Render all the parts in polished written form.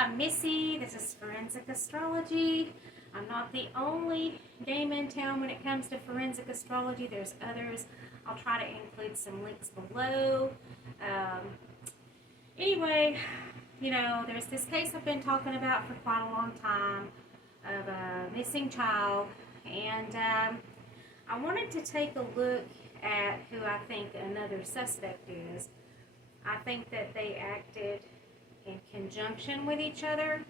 I'm Missy. This is Forensic Astrology. I'm not the only game in town when it comes to forensic astrology. There's others. I'll try to include some links below. Anyway, there's this case I've been talking about for quite a long time of a missing child, and I wanted to take a look at who I think another suspect is. I think that they acted in conjunction with each other.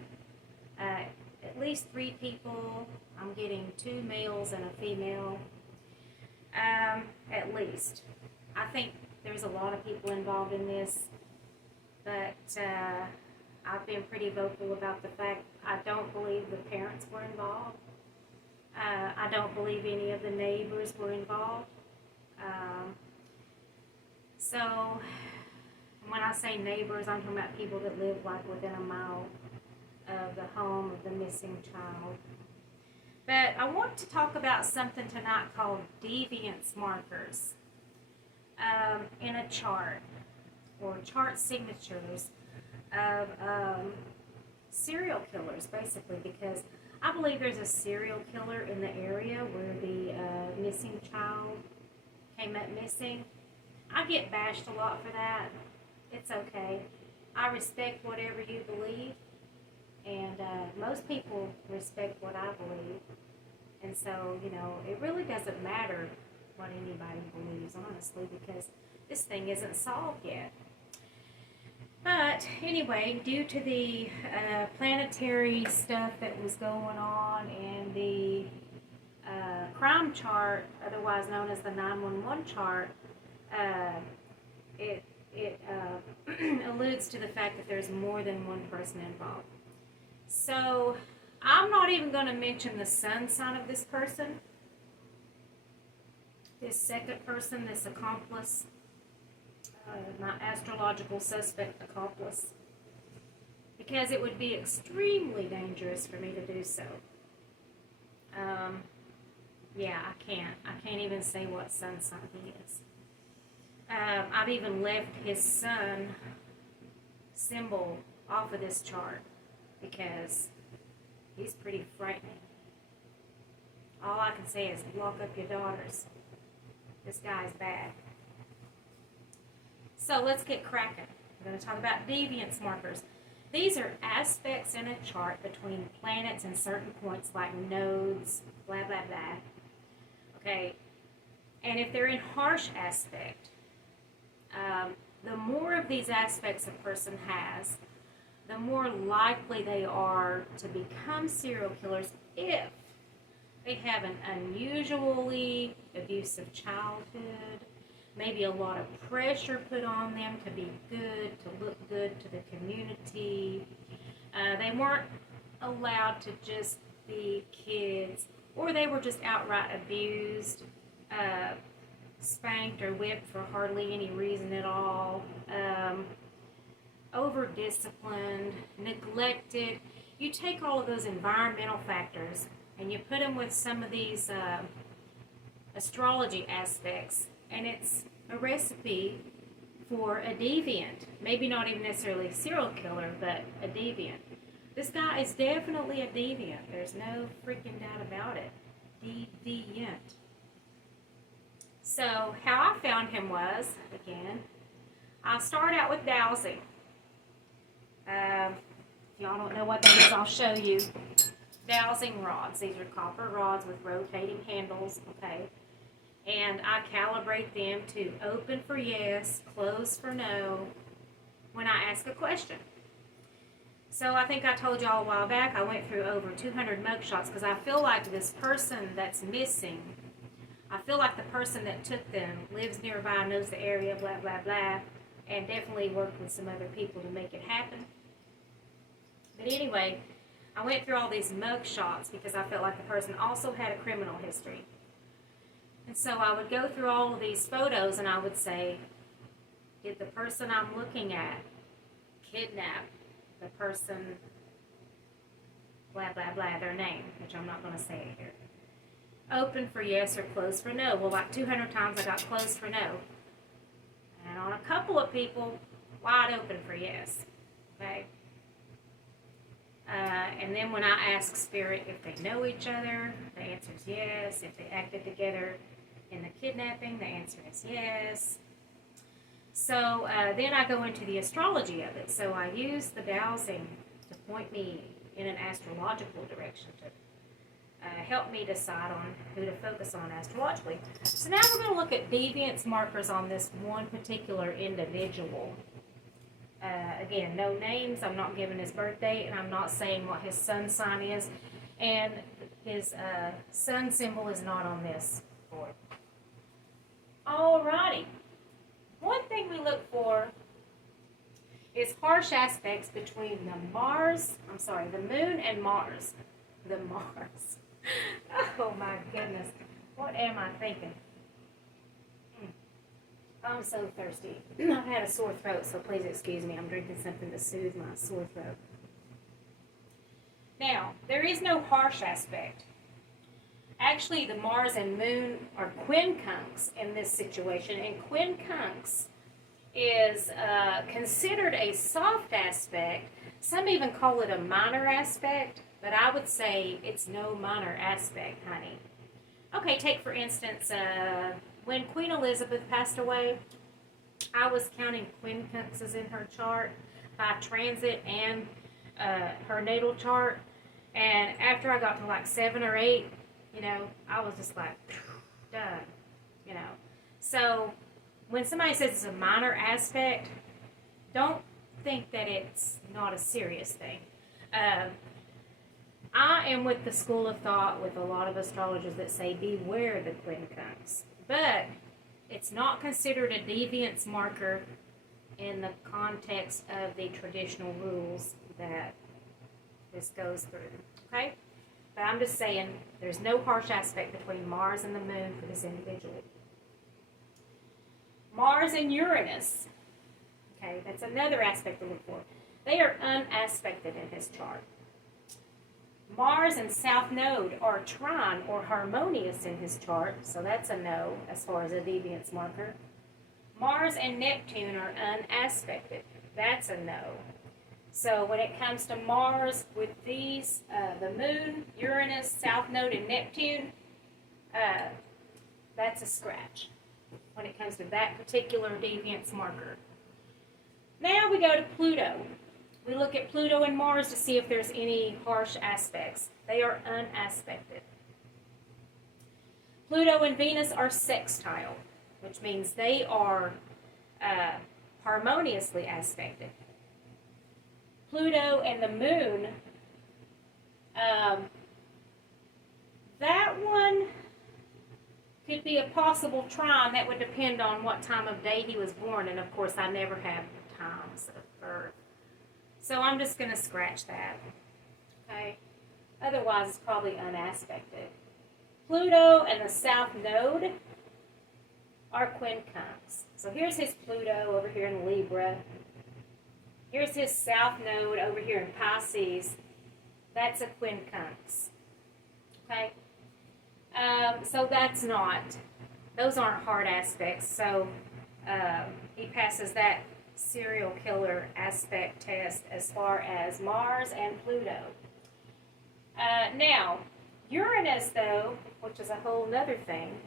At least 3 people. I'm getting 2 males and a female. At least. I think there's a lot of people involved in this, but I've been pretty vocal about the fact I don't believe the parents were involved. I don't believe any of the neighbors were involved. So when I say neighbors, I'm talking about people that live like within a mile of the home of the missing child. But I want to talk about something tonight called deviance markers in a chart, or chart signatures of serial killers, basically, because I believe there's a serial killer in the area where the missing child came up missing. I get bashed a lot for that. It's okay. I respect whatever you believe, and most people respect what I believe. And so, it really doesn't matter what anybody believes, honestly, because this thing isn't solved yet. But anyway, due to the planetary stuff that was going on and the crime chart, otherwise known as the 911 chart, it alludes to the fact that there's more than one person involved. So I'm not even going to mention the sun sign of this person, this second person, this accomplice, my astrological suspect accomplice, because it would be extremely dangerous for me to do so. Yeah, I can't even say what sun sign he is. I've even left his sun symbol off of this chart because he's pretty frightening. All I can say is lock up your daughters. This guy's bad. So let's get cracking. We're going to talk about deviance markers. These are aspects in a chart between planets and certain points like nodes, blah, blah, blah. Okay? And if they're in harsh aspect, the more of these aspects a person has, the more likely they are to become serial killers if they have an unusually abusive childhood, maybe a lot of pressure put on them to be good, to look good to the community. They weren't allowed to just be kids, or they were just outright abused, spanked or whipped for hardly any reason at all, over-disciplined, neglected. You take all of those environmental factors and you put them with some of these astrology aspects, and it's a recipe for a deviant. Maybe not even necessarily a serial killer, but a deviant. This guy is definitely a deviant. There's no freaking doubt about it. Deviant. So how I found him was, again, I start out with dowsing. If y'all don't know what that is, I'll show you. Dowsing rods. These are copper rods with rotating handles, okay? And I calibrate them to open for yes, close for no, when I ask a question. So I think I told y'all a while back, I went through over 200 mugshots because I feel like this person that's missing, I feel like the person that took them lives nearby, knows the area, blah, blah, blah, and definitely worked with some other people to make it happen. But anyway, I went through all these mug shots because I felt like the person also had a criminal history. And so I would go through all of these photos and I would say, did the person I'm looking at kidnap the person, blah, blah, blah, their name, which I'm not going to say here. Open for yes or close for no. Well, like 200 times I got closed for no. And on a couple of people, wide open for yes. Okay? And then when I ask Spirit if they know each other, the answer is yes. If they acted together in the kidnapping, the answer is yes. So then I go into the astrology of it. So I use the dowsing to point me in an astrological direction to help me decide on who to focus on astrologically. So now we're going to look at deviance markers on this one particular individual. Again, no names. I'm not giving his birthday, and I'm not saying what his sun sign is. And his sun symbol is not on this board. Alrighty. One thing we look for is harsh aspects between the moon and Mars. The Mars. Oh my goodness. What am I thinking? I'm so thirsty. I've had a sore throat, so please excuse me. I'm drinking something to soothe my sore throat. Now, there is no harsh aspect. Actually, the Mars and Moon are quincunx in this situation, and quincunx is considered a soft aspect. Some even call it a minor aspect, but I would say it's no minor aspect, honey. Okay, take for instance, when Queen Elizabeth passed away, I was counting quincunxes in her chart by transit and her natal chart, and after I got to like 7 or 8, I was just like, done, So when somebody says it's a minor aspect, don't think that it's not a serious thing. I am with the school of thought with a lot of astrologers that say beware the quincunx, but it's not considered a deviance marker in the context of the traditional rules that this goes through, okay? But I'm just saying there's no harsh aspect between Mars and the Moon for this individual. Mars and Uranus, okay, that's another aspect to look for. They are unaspected in his chart. Mars and South Node are trine or harmonious in his chart, so that's a no as far as a deviance marker. Mars and Neptune are unaspected. That's a no. So when it comes to Mars with these, the Moon, Uranus, South Node, and Neptune, that's a scratch when it comes to that particular deviance marker. Now we go to Pluto. We look at Pluto and Mars to see if there's any harsh aspects. They are unaspected. Pluto and Venus are sextile, which means they are harmoniously aspected. Pluto and the Moon, that one could be a possible trine. That would depend on what time of day he was born, and of course I never have times of birth. So I'm just going to scratch that, okay? Otherwise it's probably unaspected. Pluto and the South Node are quincunx. So here's his Pluto over here in Libra. Here's his South Node over here in Pisces. That's a quincunx. Okay? So that's not, those aren't hard aspects. So he passes that serial killer aspect test as far as Mars and Pluto. Now, Uranus, though, which is a whole other thing,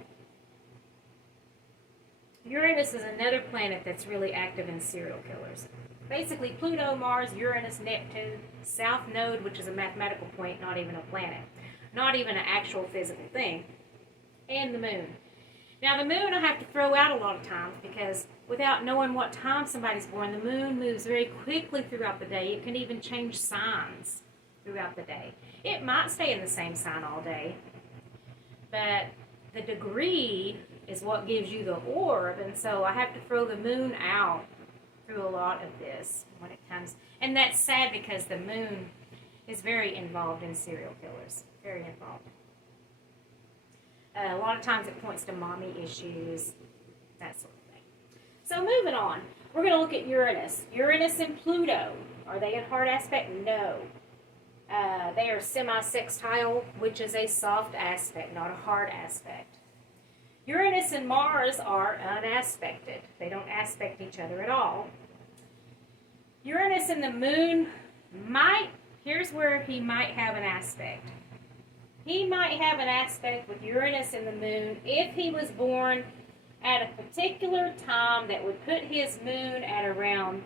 Uranus is another planet that's really active in serial killers. Basically, Pluto, Mars, Uranus, Neptune, South Node, which is a mathematical point, not even a planet, not even an actual physical thing, and the Moon. Now, the Moon I have to throw out a lot of times because without knowing what time somebody's born, the Moon moves very quickly throughout the day. It can even change signs throughout the day. It might stay in the same sign all day, but the degree is what gives you the orb, and so I have to throw the Moon out through a lot of this when it comes, and that's sad because the Moon is very involved in serial killers, very involved. A lot of times it points to mommy issues, that sort of thing. So moving on, we're going to look at Uranus. Uranus and Pluto, are they in hard aspect? No. They are semi-sextile, which is a soft aspect, not a hard aspect. Uranus and Mars are unaspected. They don't aspect each other at all. Uranus and the Moon might here's where he might have an aspect. He might have an aspect with Uranus and the moon if he was born at a particular time that would put his moon at around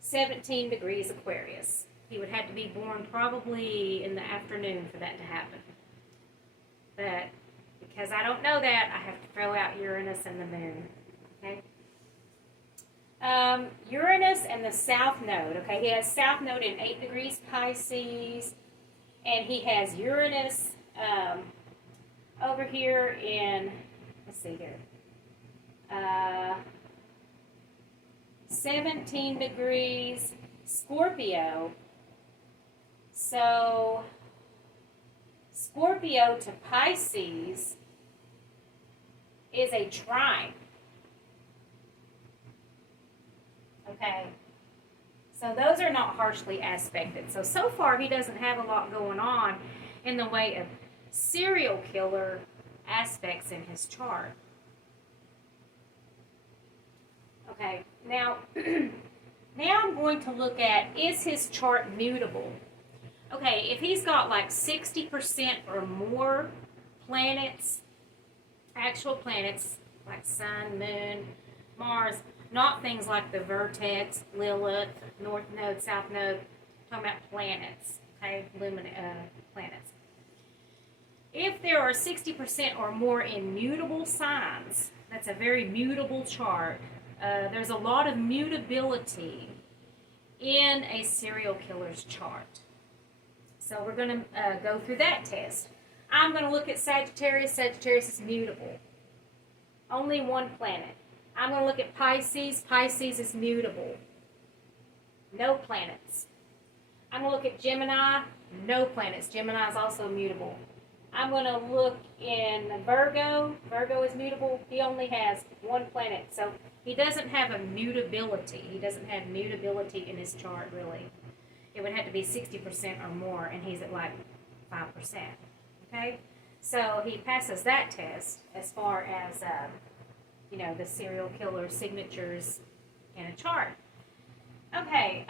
17 degrees Aquarius. He would have to be born probably in the afternoon for that to happen. But because I don't know that, I have to throw out Uranus and the moon. Okay. Uranus and the south node. Okay, he has south node in 8 degrees Pisces, and he has Uranus over here in, let's see here, 17 degrees Scorpio. So Scorpio to Pisces is a trine. Okay, so those are not harshly aspected. So far he doesn't have a lot going on in the way of serial killer aspects in his chart. Okay, now, now I'm going to look at, is his chart mutable? Okay, if he's got like 60% or more planets, actual planets, like Sun, Moon, Mars, not things like the vertex, Lilith, North Node, South Node, I'm talking about planets, okay, planets. If there are 60% or more in mutable signs, that's a very mutable chart. There's a lot of mutability in a serial killer's chart. So we're going to go through that test. I'm going to look at Sagittarius. Sagittarius is mutable. Only one planet. I'm going to look at Pisces. Pisces is mutable. No planets. I'm going to look at Gemini. No planets. Gemini is also mutable. I'm going to look in Virgo. Virgo is mutable. He only has one planet. So he doesn't have a mutability. He doesn't have mutability in his chart, really. It would have to be 60% or more, and he's at like 5%. Okay? So he passes that test as far as, you know, the serial killer signatures in a chart. Okay.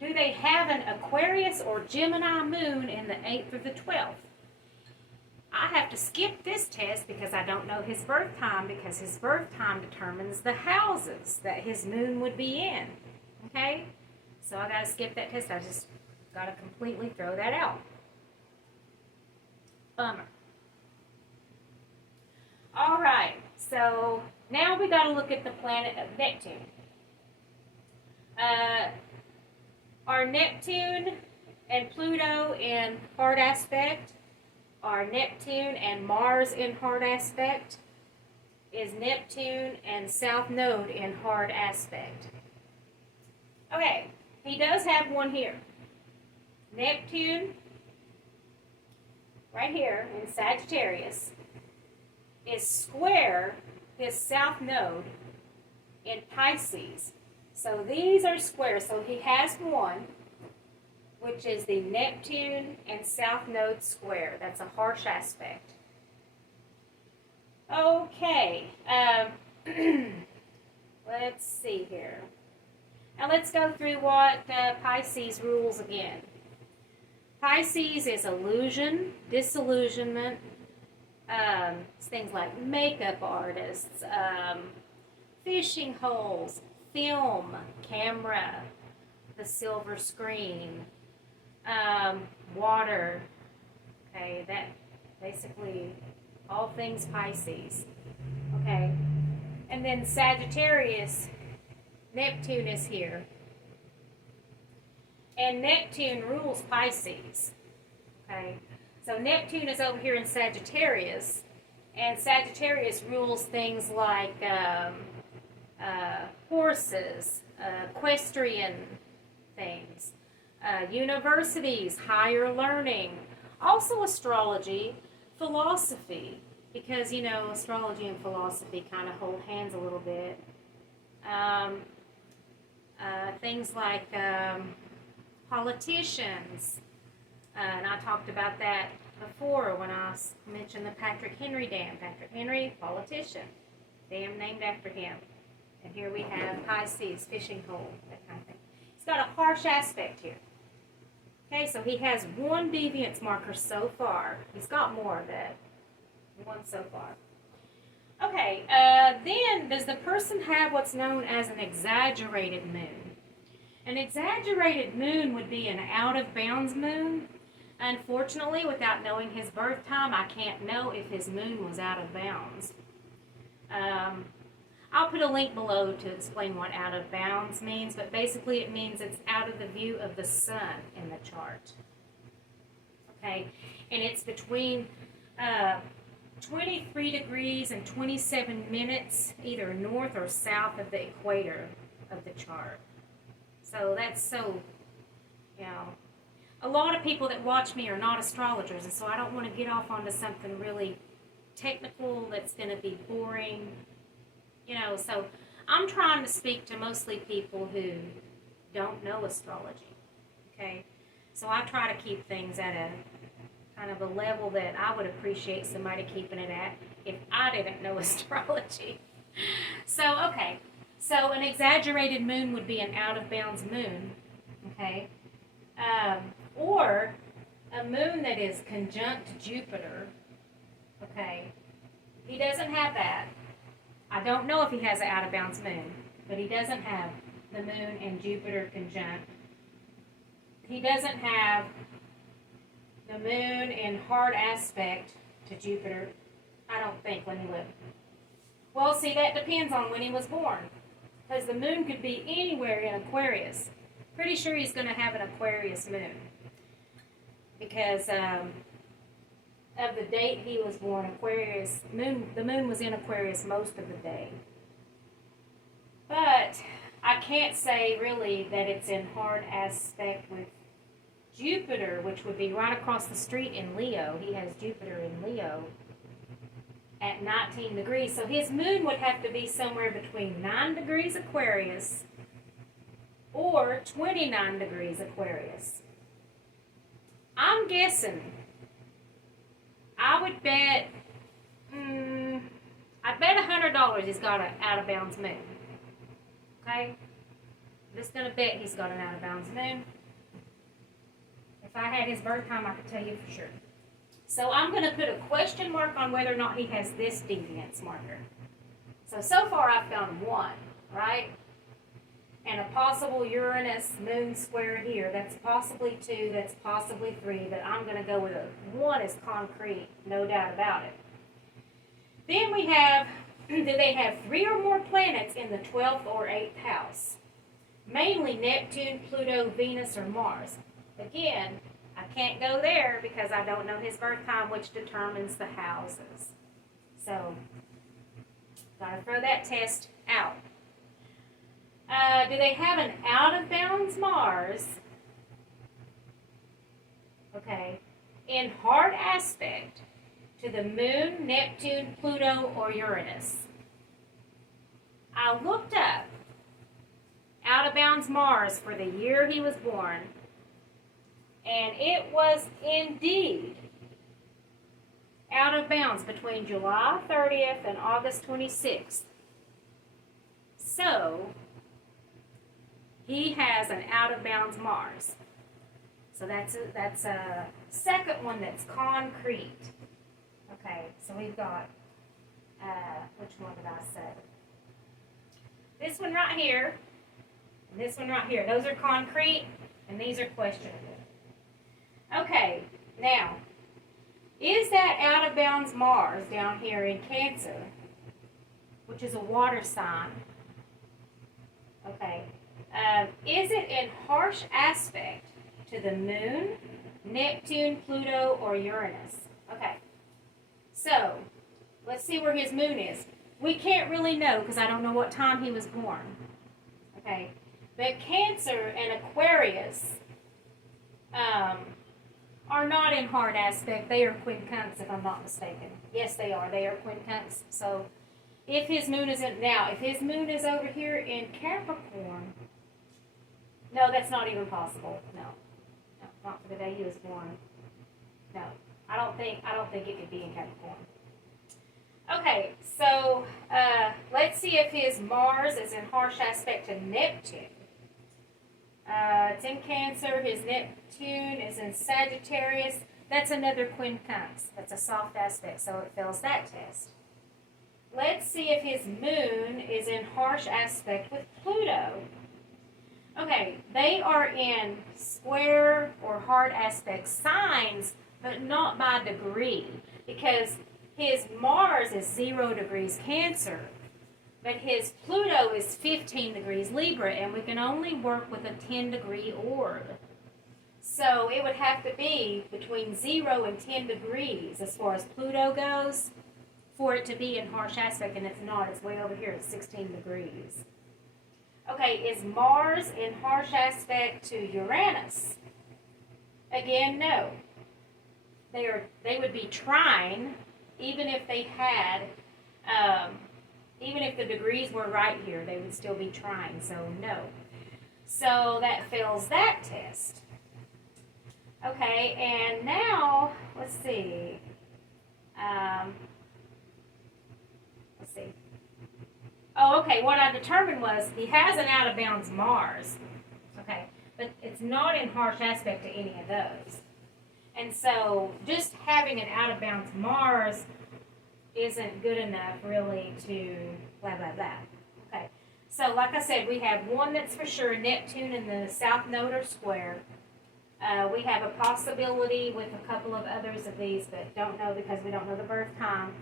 Do they have an Aquarius or Gemini moon in the 8th or the 12th? I have to skip this test because I don't know his birth time, because his birth time determines the houses that his moon would be in. Okay? So I got to skip that test. I just got to completely throw that out. Bummer. All right. So now we got to look at the planet of Neptune. Are Neptune and Pluto in hard aspect? Are Neptune and Mars in hard aspect? Is Neptune and South Node in hard aspect? Okay, he does have one here. Neptune, right here in Sagittarius, is square his South Node in Pisces. So these are square. So he has one, which is the Neptune and South Node square. That's a harsh aspect. Okay. Let's see here. Now let's go through what Pisces rules again. Pisces is illusion, disillusionment, things like makeup artists, fishing holes, film, camera, the silver screen, water, okay, that basically all things Pisces, okay. And then Sagittarius, Neptune is here. And Neptune rules Pisces, okay. So Neptune is over here in Sagittarius, and Sagittarius rules things like horses, equestrian things, universities, higher learning, also astrology, philosophy, because, you know, astrology and philosophy kind of hold hands a little bit. Things like politicians, and I talked about that before when I mentioned the Patrick Henry Dam. Patrick Henry, politician, dam named after him. And here we have Pisces, fishing hole, that kind of thing. He's got a harsh aspect here. Okay, so he has one deviance marker so far. He's got more of that. One so far. Okay, then does the person have what's known as an exaggerated moon? An exaggerated moon would be an out-of-bounds moon. Unfortunately, without knowing his birth time, I can't know if his moon was out of bounds. I'll put a link below to explain what out of bounds means, but basically it means it's out of the view of the sun in the chart. Okay, and it's between 23 degrees and 27 minutes, either north or south of the equator of the chart. So that's so, you know, a lot of people that watch me are not astrologers, and so I don't want to get off onto something really technical that's going to be boring, you know. So I'm trying to speak to mostly people who don't know astrology, okay? So I try to keep things at a kind of a level that I would appreciate somebody keeping it at if I didn't know astrology. So, okay. So an exaggerated moon would be an out-of-bounds moon, okay? Or a moon that is conjunct Jupiter, okay? He doesn't have that. I don't know if he has an out-of-bounds moon, but he doesn't have the moon and Jupiter conjunct. He doesn't have the moon in hard aspect to Jupiter, I don't think, when he lived. Well, see, that depends on when he was born, because the moon could be anywhere in Aquarius. Pretty sure he's going to have an Aquarius moon, because of the date he was born. Aquarius moon, the moon was in Aquarius most of the day. But I can't say really that it's in hard aspect with Jupiter, which would be right across the street in Leo. He has Jupiter in Leo at 19 degrees. So his moon would have to be somewhere between 9 degrees Aquarius or 29 degrees Aquarius. I'm guessing, I would bet, I'd bet $100 he's got an out-of-bounds moon. Okay? I'm just going to bet he's got an out-of-bounds moon. If I had his birth time, I could tell you for sure. So I'm going to put a question mark on whether or not he has this deviance marker. So far I've found one, right? And a possible Uranus moon square here. That's possibly 2, that's possibly 3, but I'm going to go with a 1 is concrete, no doubt about it. Then we have, do they have 3 or more planets in the 12th or 8th house? Mainly Neptune, Pluto, Venus, or Mars. Again, I can't go there because I don't know his birth time, which determines the houses. So, gotta throw that test out. Do they have an out-of-bounds Mars? Okay. In hard aspect to the Moon, Neptune, Pluto, or Uranus? I looked up out-of-bounds Mars for the year he was born, and it was indeed out of bounds between July 30th and August 26th. So, he has an out-of-bounds Mars. So that's a second one that's concrete. Okay, so we've got, which one did I say? This one right here, and this one right here. Those are concrete, and these are questionable. Okay, now, is that out-of-bounds Mars down here in Cancer, which is a water sign, okay, is it in harsh aspect to the Moon, Neptune, Pluto, or Uranus? Okay, so let's see where his Moon is. We can't really know because I don't know what time he was born. Okay, but Cancer and Aquarius are not in hard aspect. They are quincunx, if I'm not mistaken. Yes, they are. They are quincunx. So if his Moon isn't now, if his Moon is over here in Capricorn, no, that's not even possible. No, not for the day he was born. No, I don't think it could be in Capricorn. Okay, so let's see if his Mars is in harsh aspect to Neptune. It's in Cancer. His Neptune is in Sagittarius. That's another quincunx. That's a soft aspect, so it fails that test. Let's see if his moon is in harsh aspect with Pluto. Okay, they are in square or hard aspect signs, but not by degree, because his Mars is 0 degrees Cancer, but his Pluto is 15 degrees Libra, and we can only work with a 10-degree orb. So it would have to be between 0 and 10 degrees as far as Pluto goes for it to be in harsh aspect, and it's not. It's way over here at 16 degrees. Okay, is Mars in harsh aspect to Uranus? Again, no. They would be trine, even if they had, even if the degrees were right here, they would still be trine, so no. So that fails that test. Okay, and now, let's see. Let's see. Oh, okay, what I determined was he has an out-of-bounds Mars. Okay, but it's not in harsh aspect to any of those. And so just having an out-of-bounds Mars isn't good enough really to blah, blah, blah. Okay, so like I said, we have one that's for sure, Neptune in the South Node or square. We have a possibility with a couple of others of these, but don't know because we don't know the birth time.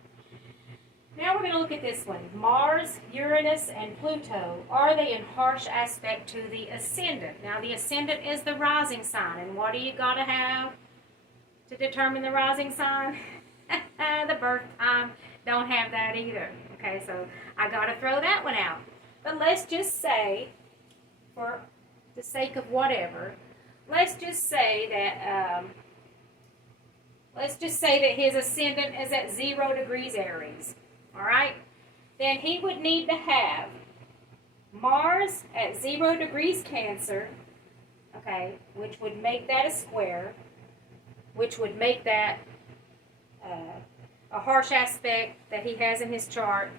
Now we're going to look at this one. Mars, Uranus, and Pluto. Are they in harsh aspect to the ascendant? Now the ascendant is the rising sign. And what do you got to have to determine the rising sign? The birth time. Don't have that either. Okay, so I got to throw that one out. But let's just say, for the sake of whatever, let's just say that his ascendant is at 0 degrees Aries. All right? Then he would need to have Mars at 0 degrees Cancer, okay, which would make that a square, which would make that a harsh aspect that he has in his chart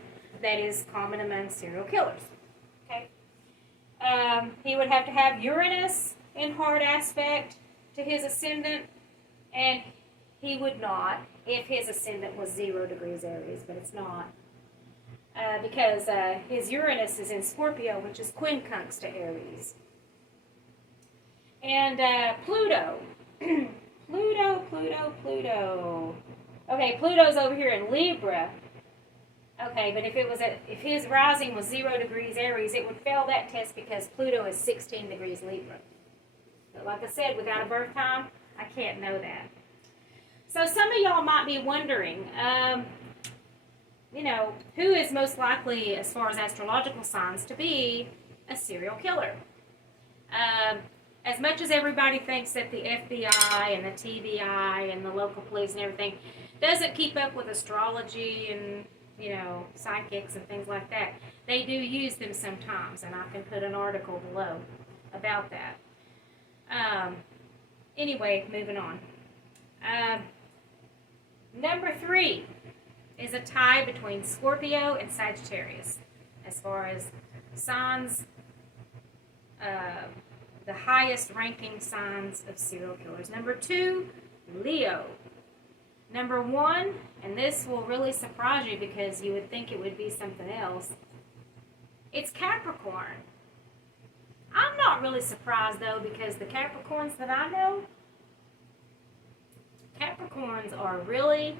that is common among serial killers. Okay? He would have to have Uranus in hard aspect to his ascendant, and he would not if his ascendant was 0 degrees Aries, but it's not. Because his Uranus is in Scorpio, which is quincunx to Aries. And Pluto. Pluto. Okay, Pluto's over here in Libra. Okay, but if his rising was 0 degrees Aries, it would fail that test because Pluto is 16 degrees Libra. But like I said, without a birth time, I can't know that. So some of y'all might be wondering, who is most likely, as far as astrological signs, to be a serial killer? As much as everybody thinks that the FBI and the TBI and the local police and everything doesn't keep up with astrology and, psychics and things like that, they do use them sometimes, and I can put an article below about that. Anyway, moving on. Number 3 is a tie between Scorpio and Sagittarius as far as signs, the highest ranking signs of serial killers. Number 2, Leo. Number 1, and this will really surprise you because you would think it would be something else, it's Capricorn. I'm not really surprised though because the Capricorns that I know, Capricorns are really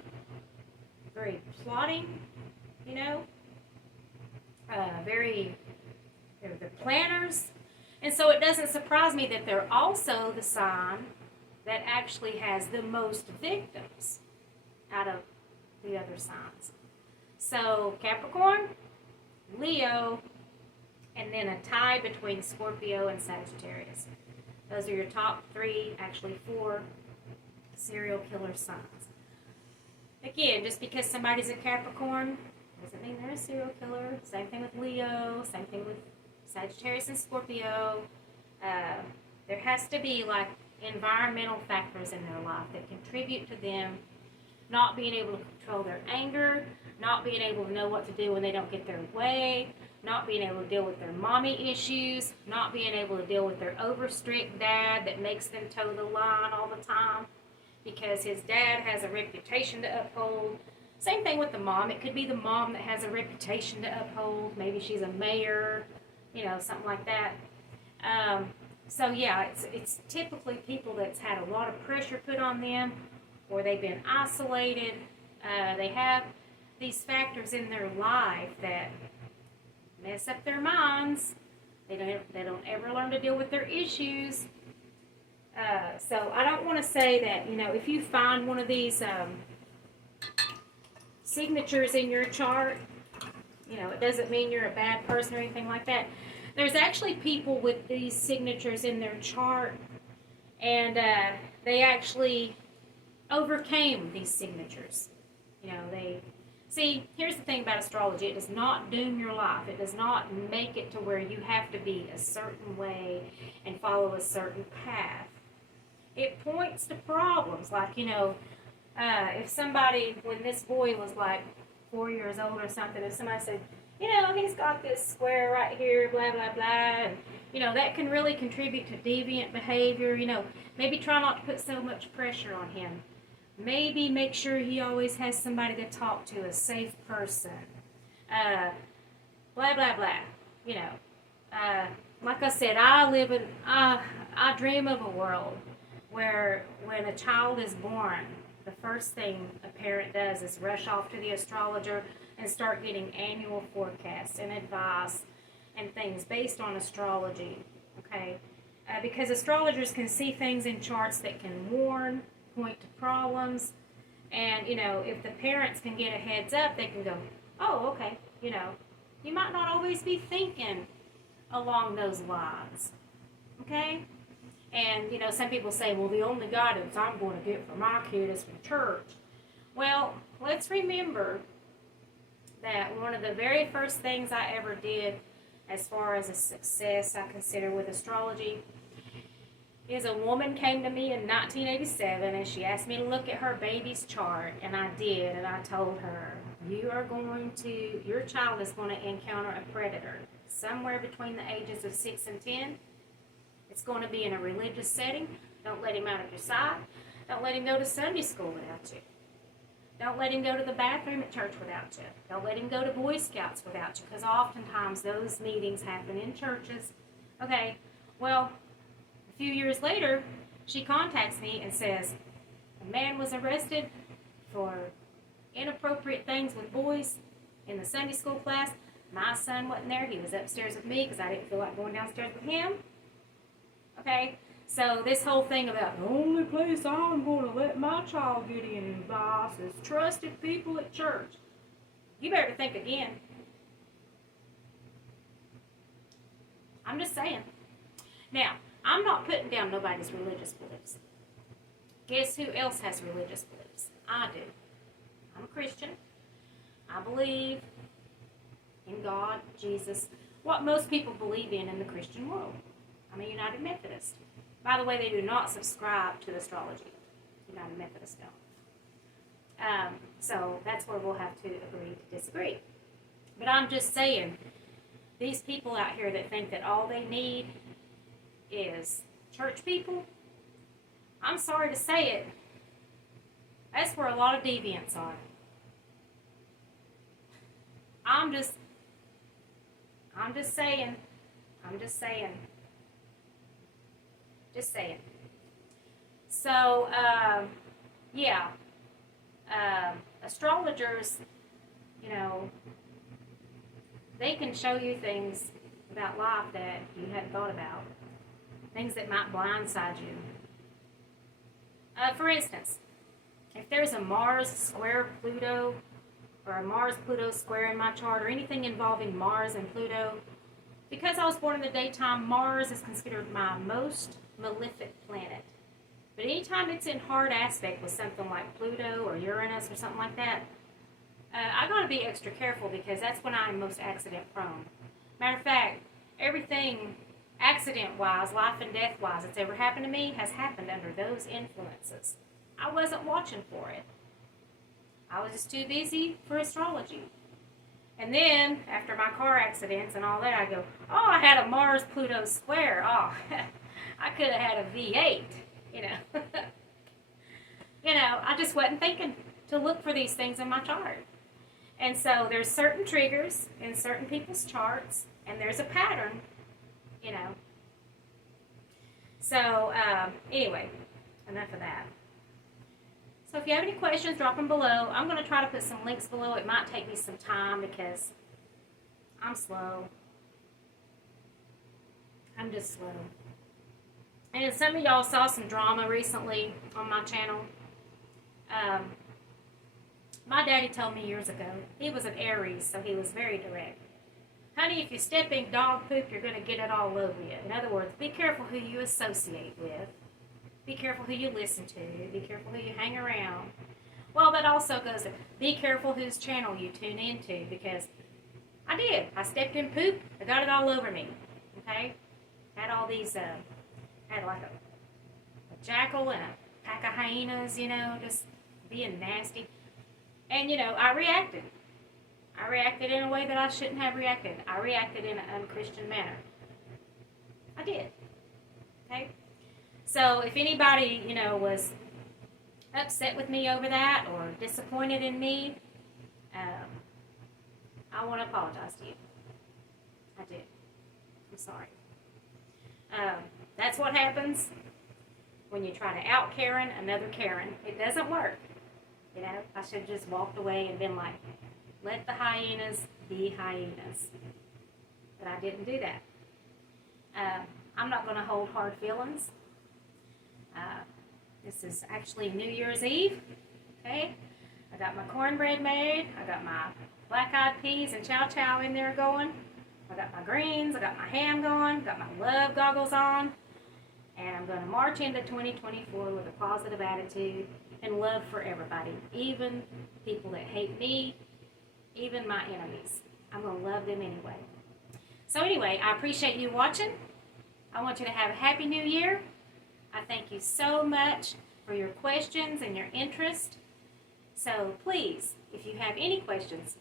very plotting, they're planners. And so it doesn't surprise me that they're also the sign that actually has the most victims out of the other signs. So Capricorn, Leo, and then a tie between Scorpio and Sagittarius. Those are your top 3, actually 4 serial killer signs. Again, just because somebody's a Capricorn doesn't mean they're a serial killer. Same thing with Leo, same thing with Sagittarius and Scorpio. There has to be like environmental factors in their life that contribute to them not being able to control their anger, not being able to know what to do when they don't get their way, not being able to deal with their mommy issues, not being able to deal with their over strict dad that makes them toe the line all the time because his dad has a reputation to uphold. Same thing with the mom. It could be the mom that has a reputation to uphold. Maybe she's a mayor, something like that. So yeah, it's typically people that's had a lot of pressure put on them, or they've been isolated. They have these factors in their life that mess up their minds. They don't ever learn to deal with their issues. So I don't want to say that, if you find one of these signatures in your chart, it doesn't mean you're a bad person or anything like that. There's actually people with these signatures in their chart, and they actually overcame these signatures. Here's the thing about astrology. It does not doom your life. It does not make it to where you have to be a certain way and follow a certain path. It points to problems. Like, if somebody, when this boy was like 4 years old or something, if somebody said, he's got this square right here, blah, blah, blah, and, that can really contribute to deviant behavior. Maybe try not to put so much pressure on him. Maybe make sure he always has somebody to talk to, a safe person. Blah, blah, blah. Like I said, I dream of a world where when a child is born, the first thing a parent does is rush off to the astrologer and start getting annual forecasts and advice and things based on astrology, okay? Because astrologers can see things in charts that can warn, point to problems, and, if the parents can get a heads up, they can go, oh, okay, you might not always be thinking along those lines, okay? And, some people say, well, the only guidance I'm going to get for my kid is from church. Well, let's remember that one of the very first things I ever did as far as a success I consider with astrology is a woman came to me in 1987 and she asked me to look at her baby's chart, and I did, and I told her, your child is going to encounter a predator somewhere between the ages of 6 and 10. It's going to be in a religious setting. Don't let him out of your sight. Don't let him go to Sunday school without you. Don't let him go to the bathroom at church without you. Don't let him go to Boy Scouts without you, because oftentimes those meetings happen in churches. Okay, well, a few years later, she contacts me and says, a man was arrested for inappropriate things with boys in the Sunday school class. My son wasn't there. He was upstairs with me because I didn't feel like going downstairs with him. Okay, so this whole thing about the only place I'm going to let my child get any advice is trusted people at church. You better think again. I'm just saying. Now, I'm not putting down nobody's religious beliefs. Guess who else has religious beliefs? I do. I'm a Christian. I believe in God, Jesus, what most people believe in the Christian world. I'm a United Methodist. By the way, they do not subscribe to astrology. United Methodists don't. So that's where we'll have to agree to disagree. But I'm just saying, these people out here that think that all they need is church people, I'm sorry to say it, that's where a lot of deviants are. I'm just saying. Just saying. So, astrologers, they can show you things about life that you hadn't thought about. Things that might blindside you. For instance, if there's a Mars square Pluto, or a Mars-Pluto square in my chart, or anything involving Mars and Pluto, because I was born in the daytime, Mars is considered my most malefic planet. But anytime it's in hard aspect with something like Pluto or Uranus or something like that, I got to be extra careful, because that's when I'm most accident-prone. Matter of fact, everything accident-wise, life and death-wise that's ever happened to me has happened under those influences. I wasn't watching for it. I was just too busy for astrology. And then, after my car accidents and all that, I go, oh, I had a Mars-Pluto square. Oh, I could have had a V8, you know. You know, I just wasn't thinking to look for these things in my chart. And so there's certain triggers in certain people's charts, and there's a pattern, you know. So, anyway, enough of that. So if you have any questions, drop them below. I'm going to try to put some links below. It might take me some time because I'm slow. I'm just slow. And some of y'all saw some drama recently on my channel. My daddy told me years ago, he was an Aries, so he was very direct. Honey, if you step in dog poop, you're going to get it all over you. In other words, be careful who you associate with. Be careful who you listen to. Be careful who you hang around. Well, that also goes to be careful whose channel you tune into, because I did. I stepped in poop. I got it all over me. Okay? Had all these, had like a jackal and a pack of hyenas, you know, just being nasty. And, you know, I reacted. I reacted in a way that I shouldn't have reacted. I reacted in an unchristian manner. I did. Okay? So if anybody, you know, was upset with me over that or disappointed in me, I want to apologize to you. I did. I'm sorry. That's what happens when you try to out Karen another Karen. It doesn't work. You know, I should have just walked away and been like, let the hyenas be hyenas. But I didn't do that. I'm not going to hold hard feelings. This is actually New Year's Eve. Okay? I got my cornbread made. I got my black-eyed peas and chow chow in there going. I got my greens. I got my ham going. Got my love goggles on. And I'm going to march into 2024 with a positive attitude and love for everybody, even people that hate me, even my enemies. I'm going to love them anyway. So anyway, I appreciate you watching. I want you to have a Happy New Year. I thank you so much for your questions and your interest. So please, if you have any questions,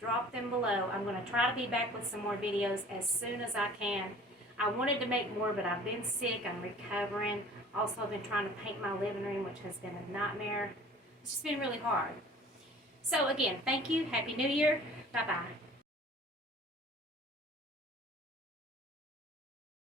drop them below. I'm going to try to be back with some more videos as soon as I can. I wanted to make more, but I've been sick. I'm recovering. Also, I've been trying to paint my living room, which has been a nightmare. It's just been really hard. So again, thank you. Happy New Year. Bye-bye.